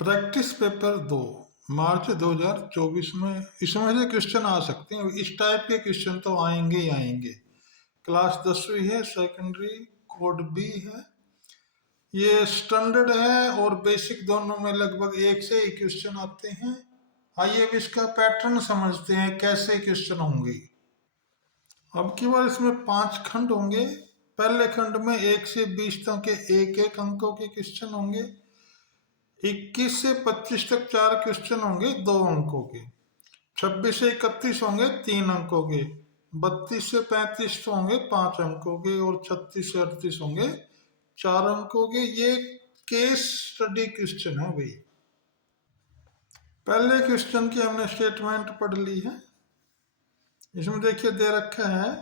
Practice paper 2 मार्च 2024 में इसमें से क्वेश्चन आ सकते हैं। इस टाइप के क्वेश्चन तो आएंगे ही आएंगे। क्लास 10वीं है, सेकेंडरी, कोड बी है, ये स्टैंडर्ड है और बेसिक दोनों में लगभग एक से ही क्वेश्चन आते हैं। आइए अब इसका पैटर्न समझते हैं, कैसे क्वेश्चन होंगे। अब की बार इसमें 5 खंड होंगे। पहले खंड में 1 से 20 तक के एक एक अंकों के क्वेश्चन होंगे। 21 से 25 तक 4 क्वेश्चन होंगे 2 अंकों के। 26 से 31 होंगे 3 अंकों के। 32 से 35 तो होंगे 5 अंकों के और 36 से 38 होंगे 4 अंकों के। ये केस स्टडी क्वेश्चन है भाई। पहले क्वेश्चन की हमने स्टेटमेंट पढ़ ली है। इसमें देखिए दे रखा है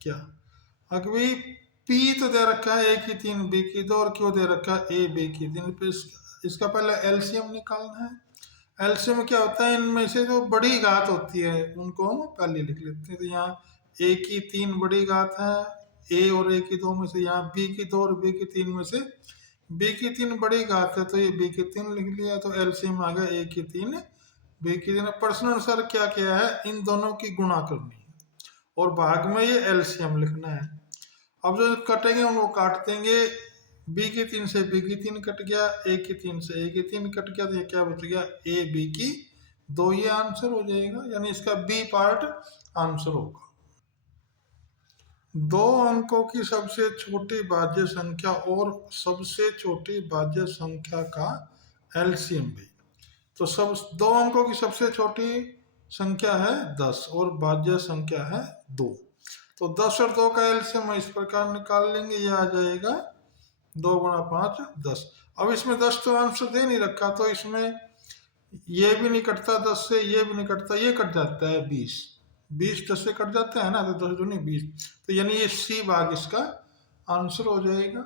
क्या, अभी पी तो दे रखा है ए की 3 बी की 2 और क्यों दे रखा है ए बी की 3। पे इसका पहले एलसीएम निकालना है। एलसीएम क्या होता है, इनमें से जो बड़ी घात होती है उनको हम पहले लिख लेते हैं। तो यहाँ ए की 3 बड़ी घात है, ए और ए की 2 में से, यहाँ बी की 2 और बी की 3 में से बी की 3 बड़ी घात है तो ये बी की 3 लिख लिया। तो एलसीएम आ गया ए की 3 बी की 3। प्रश्न अनुसार क्या किया है, इन दोनों की गुणा करनी है और भाग में ये एलसीएम लिखना है। अब जो कटेंगे उनको काट देंगे। बी की 3 से बी की 3 कट गया, ए की 3 से ए की 3 कट गया, तो ये क्या बच गया ए बी की 2। ये आंसर हो जाएगा, यानी इसका बी पार्ट आंसर होगा। 2 अंकों की सबसे छोटी भाज्य संख्या और सबसे छोटी भाज्य संख्या का एलसीएम भी। तो सब 2 अंकों की सबसे छोटी संख्या है 10 और भाज्य संख्या है 2। तो 10 और 2 का एलसीएम इस प्रकार निकाल लेंगे, ये आ जाएगा 2 गुणा 5 10। अब इसमें 10 तो आंसर दे नहीं रखा, तो इसमें ये भी नहीं कटता 10 से, ये भी नहीं कटता, ये कट जाता है 20। 20 10 से कट जाता है ना, तो 10 दूनी 20। तो यानी ये सी भाग इसका आंसर हो जाएगा।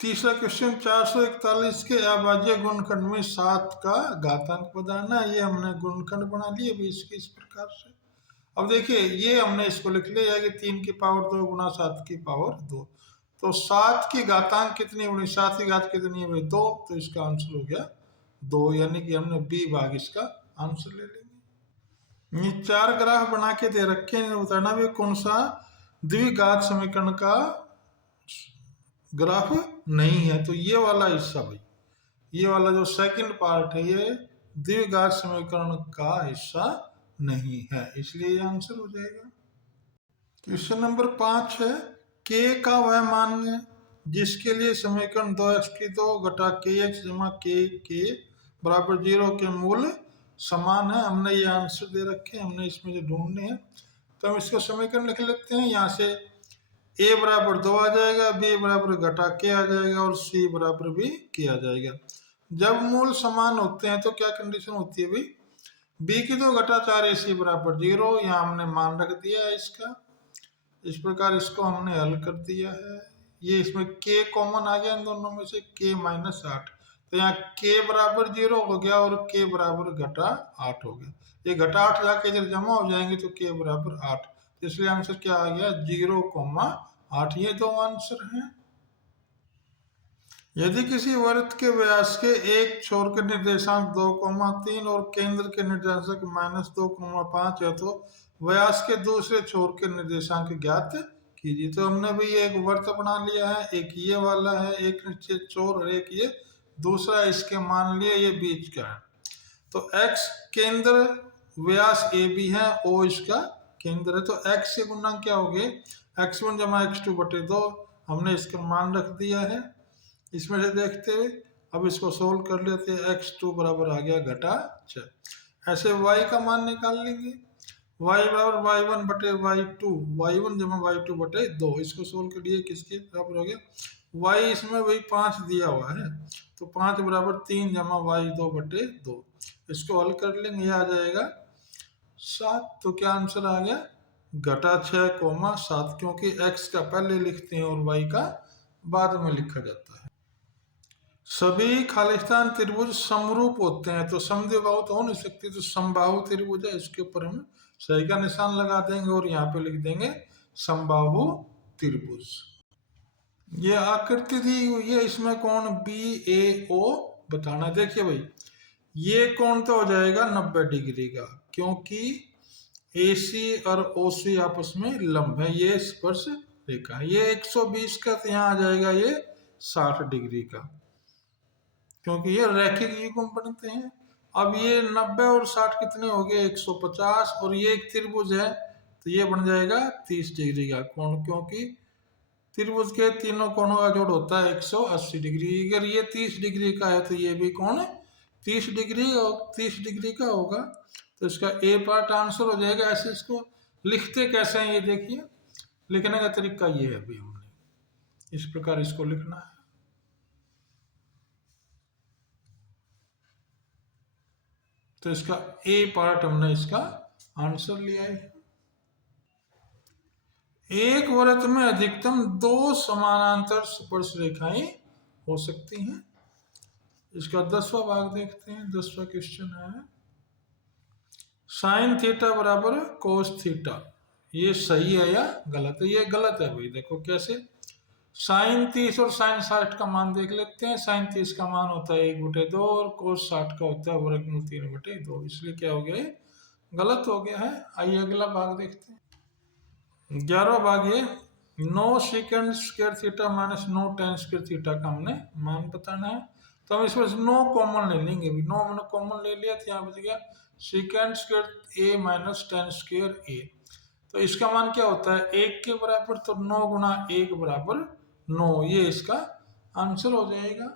तीसरा क्वेश्चन, 441 के अभाज्य गुणनखंड में 7 का घातांक बताना। ये हमने गुणनखंड बना लिए 20 के इस प्रकार से। अब देखिए ये हमने इसको लिख लिया कि 3 की पावर 2 गुना 7 की पावर 2। तो 7 की घातांक कितनी बनी, 7 की घात कितनी है भाई 2, तो इसका आंसर हो गया 2, यानी कि हमने बी भाग इसका आंसर ले लेंगे। ये 4 ग्राफ बना के दे रखे हैं, बताना भी कौन सा द्विघात समीकरण का ग्राफ नहीं है। तो ये वाला हिस्सा भाई, ये वाला जो सेकंड पार्ट है, ये द्विघात समीकरण का हिस्सा नहीं है, इसलिए ये आंसर हो जाएगा। क्वेश्चन नंबर 5 है, के का वह मान है जिसके लिए समीकरण 2x2 घटा के एक्स जमा के बराबर 0 के मूल समान है। हमने ये आंसर दे रखे हैं, हमने इसमें जो ढूंढने हैं, तो हम इसको समीकरण लिख लेते हैं। यहाँ से a बराबर 2 आ जाएगा, b बराबर घटा के आ जाएगा और c बराबर भी के आ जाएगा। जब मूल समान होते हैं तो क्या कंडीशन होती है भाई, b की 2 घटा 4ac बराबर 0। यहाँ हमने मान रख दिया है इसका, इस प्रकार इसको हमने हल कर दिया है। ये इसमें k कॉमन आ गया इन दोनों में से, k माइनस 8। तो यहाँ k बराबर 0 हो गया और k बराबर घटा 8 हो गया। ये घटा 8 जाके इधर जमा हो जाएंगे तो k बराबर 8। तो इसलिए आंसर क्या आ गया 0,8। ये 2 आंसर हैं। यदि किसी वृत्त के व्यास के एक छोर के निर्देशांक 2,3 और केंद्र के निर्देशांक -2,5 है, तो व्यास के दूसरे छोर के निर्देशांक ज्ञात कीजिए। तो हमने भी एक वृत्त बना लिया है, एक ये वाला है, एक नीचे छोर और एक ये दूसरा, इसके मान लिए ये बीच का है। तो x केंद्र व्यास ए बी है, ओ इसका केंद्र है। तो x से गुना क्या हो गए x1 जमा x2 बटे 2। हमने इसका मान रख दिया है इसमें से देखते हुए। अब इसको सोल्व कर लेते हैं, x2 बराबर आ गया घटा 6। ऐसे y का मान निकाल लेंगे, y बराबर y1 बटे y2, y1 जमा y2 बटे 2। इसको सोल्व कर लिए, किसके बराबर हो गया y इसमें वही 5 दिया हुआ है, तो 5 बराबर 3 जमा y2 बटे 2। इसको हल कर लेंगे, आ जाएगा 7। तो क्या आंसर आ गया घटा 6,7, क्योंकि x का पहले लिखते हैं और y का बाद में लिखा जाता है। सभी खालिस्तान त्रिभुज समरूप होते हैं, तो समद्विबाहु तो हो नहीं सकती, तो समबाहु त्रिभुज है, इसके ऊपर हम सही का निशान लगा देंगे और यहाँ पे लिख देंगे समबाहु त्रिभुज। ये आकृति दी हुई है, इसमें कोण BAO बताना है। देखिए भाई, ये कोण तो हो जाएगा 90 डिग्री का, क्योंकि AC और OC आपस में लंब है, ये स्पर्श रेखा है। ये 120 का, तो यहाँ आ जाएगा ये 60 डिग्री का, क्योंकि ये रैखिक युग्म बनते हैं। अब ये 90 और 60 कितने हो गए, 150, और ये एक त्रिभुज है, तो ये बन जाएगा 30 डिग्री का कोण, क्योंकि त्रिभुज के तीनों कोणों का जोड़ होता है 180 डिग्री। अगर ये 30 डिग्री का है तो ये भी कोण 30 डिग्री और 30 डिग्री का होगा। तो इसका ए पार्ट आंसर हो जाएगा। ऐसे इसको लिखते कैसे हैं ये देखिए, लिखने का तरीका ये है, अभी हमने इस प्रकार इसको लिखना है। तो इसका ए पार्ट हमने इसका आंसर लिया है। एक वृत्त में अधिकतम 2 समानांतर स्पर्श रेखाएं हो सकती हैं। इसका 10वां भाग देखते हैं। 10वां क्वेश्चन है, साइन थीटा बराबर कोस थीटा, ये सही है या गलत है? ये गलत है भाई। देखो कैसे, साइन 30 और साइन 60 का मान देख लेते हैं। साइन 30 का मान होता है 1/2 और कोस 60 का होता है वर्गमूल 3/2, इसलिए क्या हो गया है, गलत हो गया है। आइए अगला भाग देखते हैं। 11वां भाग ये, 9 second square theta minus 9 ten square theta का हमने मान बताना है। तो हम इसमें 9 कॉमन ले लेंगे। अभी 9 हमने कॉमन ले लिया, तो यहाँ बच गया सेकेंड स्क्वायर ए माइनस टेन स्क्वायर ए। तो इसका मान क्या होता है, 1 के बराबर, तो 9 गुणा 1 बराबर 9, ये इसका आंसर हो जाएगा।